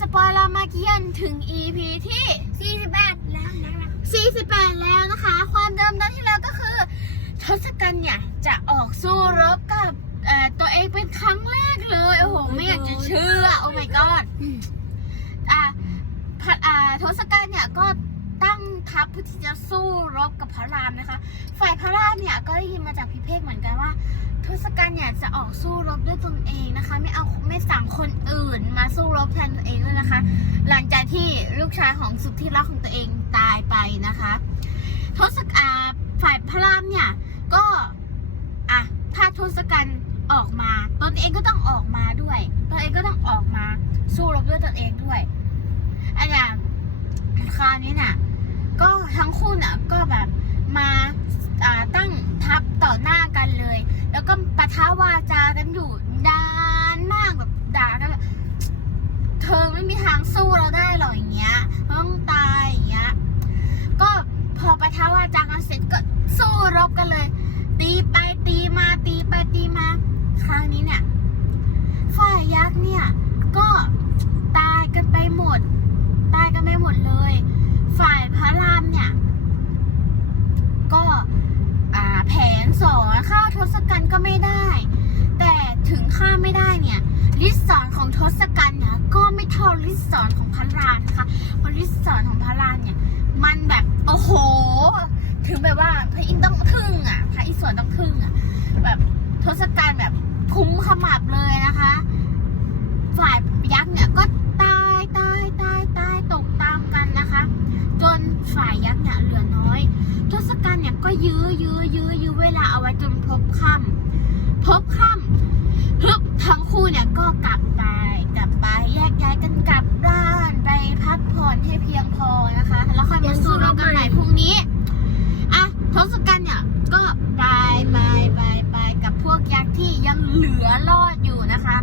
สปอยล์รามเกียรติ์ถึง EP ที่ 48 แล้วนะครับ48 แล้วนะคะ ความเดิมตอนที่แล้วก็คือ ทศกัณฐ์เนี่ย จะออกสู้รบกับเอ่อตัวเองเป็นครั้งแรกเลย โอ้โห ไม่อยากจะเชื่อ โอ้ my god อ่าพระอ่าทศกัณฐ์เนี่ยก็ตั้งทัพเพื่อที่จะสู้รบกับพระรามนะคะ ฝ่ายพระรามเนี่ยก็ได้ยินมาจากพิเภกเหมือนกันว่า ทศกัณฐ์เนี่ยจะออกสู้รบด้วยตนเองนะคะ ไม่เอาไม่สั่งคนอื่นมาสู้รบแทนตัวเองด้วยนะคะ หลังจากที่ลูกชายของสุดที่รักของตัวเองตายไปนะคะทศกัณฐ์ฝ่ายพระรามเนี่ยก็อะถ้าทศกัณฐ์ออกมาตนเองก็ต้องออกมาด้วยตนเองก็ต้องออกมาสู้รบด้วยตนเองด้วยอันนี้คราวนี้เนี่ยก็ทั้งคู่เนี่ยก็แบบมาตั้งทัพต่อหน้ากันเลย แล้วก็ปะ ทะวาจากันอยู่นานมากแบบด่ากันแบบเธอไม่มีทางสู้เราได้หรอกอย่างเงี้ยต้องตายอย่างเงี้ยก็พอปะทะวาจากันเสร็จก็สู้รบกันเลย ตีไปตีมาตีไปตีมา ครั้งนี้เนี่ยฝ่ายยักษ์เนี่ยก็ตายกันไปหมด ตายกันไปหมดเลย ฝ่ายพระรามเนี่ย ก็อ่าแผนสอนฆ่าท ศกัณฐ์ก็ไม่ได้ แต่ถึงฆ่าไม่ได้เนี่ยลิสสอนของทศกัณฐ์เนี่ยก็ไม่เท่าลิสสอนของพระรามนะคะเพราะลิสสอนของพระรานเนี่ย มันแบบโอ้โห ถึงแบบว่าพระอินทร์ต้องทึ่งอะ พระอิศวรต้องทึ่งอะ แบบทศกัณฐ์แบบคุ้มขมับเลยนะคะ ฝ่ายยักษ์เนี่ยก็ตายตายตายตายตกตามกันนะคะ จนฝ่ายยักษ์เนี่ยเหลือน้อย ทศกัณฐ์เนี่ยก็ยื้อยื้อยื้อยื้อ เวลาเอาไว้จนพบค่ำพบค่ำฮึบทั้งคู่เนี่ยก็กลับไปกลับไปแยกย้ายกันกลับบ้านไปพักผ่อนให้เพียงพอนะคะ แล้วค่อยมาสู้รบกันใหม่พรุ่งนี้อะทศกัณฐ์เนี่ยก็ไปไปไปไปกับพวกยักษ์ที่ยังเหลือรอดอยู่นะคะ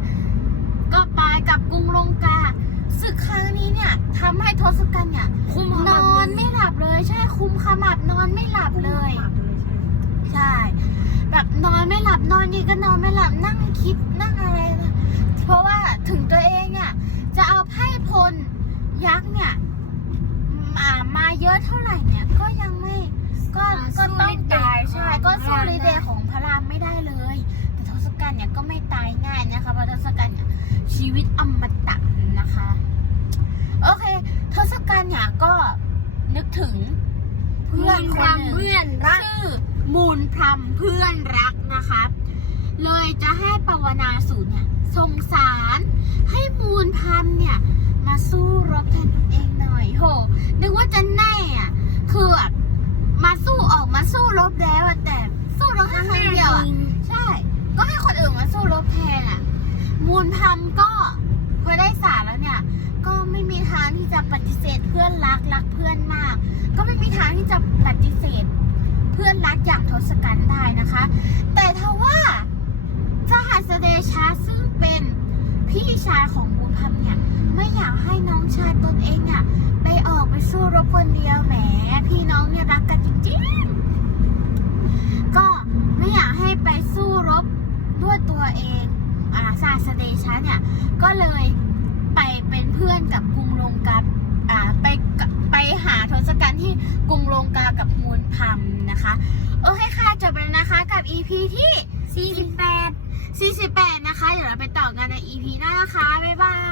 ก็ไปกับกรุงลงกาศึกครั้งนี้เนี่ยทำให้ทศกัณฐ์เนี่ยคุ้มนอนไม่หลับเลยใช่คุมขมับนอนไม่หลับเลยใช่แบบ นอนไม่หลับนอนนี่ก็นอนไม่หลับนั่งคิดนั่งอะไรนะเพราะว่าถึงตัวเองเนี่ยจะเอาไพ่พลยักษ์เนี่ยมามาเยอะเท่าไหร่เนี่ยก็ยังไม่ ก็ก็ต้องตายใช่ก็สู้ฤเดย์ของพระรามไม่ได้เลย แต่ทศกัณฐ์เนี่ยก็ไม่ตายง่ายนะคะเพราะทศกัณฐ์เนี่ยชีวิตอมตะนะคะโอเคทศกัณฐ์เนี่ยก็นึกถึงเพื่เพื่ออนนคนหนึ่งเพื่อนรักชื่อ มูลพรำเพื่อนรักนะคะเลยจะให้ปวนาสูตรเนี่ยส่งสารให้มูลพรำเนี่ยมาสู้รบแทนตนเองหน่อยโหนึกว่าจะแน่อะคือแบบมาสู้ออกมาสู้รบแล้วอะแต่สู้รบแค่ครั้งเดียวอะใช่ ก็ให้คนอื่นมาสู้รบแทนอะมูลพรำก็พอได้สารแล้วเนี่ย ก็ไม่มีทางที่จะปฏิเสธเพื่อนรักรักเพื่อนมาก ก็ไม่มีทางที่จะปฏิเสธเพื่ อย่างทศกัณฐ์ได้นะคะ แต่ทว่าสหัสเดชาซึ่งเป็นพี่ชายของมูลพรำเนี่ยไม่อยากให้น้องชายตนเองเนี่ยไปออกไปสู้รบคนเดียวแหม พี่น้องเนี่ยรักกันจริงๆ ก็ไม่อยากให้ไปสู้รบด้วยตัวเองอาซาสเดชะเนี่ยก็เลยไปเป็นเพื่อนกับกรุงลงกาอาไปไปหาทศกัณฐ์ที่กรุงลงกากับมู ลพัมนะคะ โอเคค่ะจบแล้วนะคะกับ EP ที่ 48 48 นะคะ เดี๋ยวเราไปต่อกันใน EP หน้านะคะ บ๊ายบาย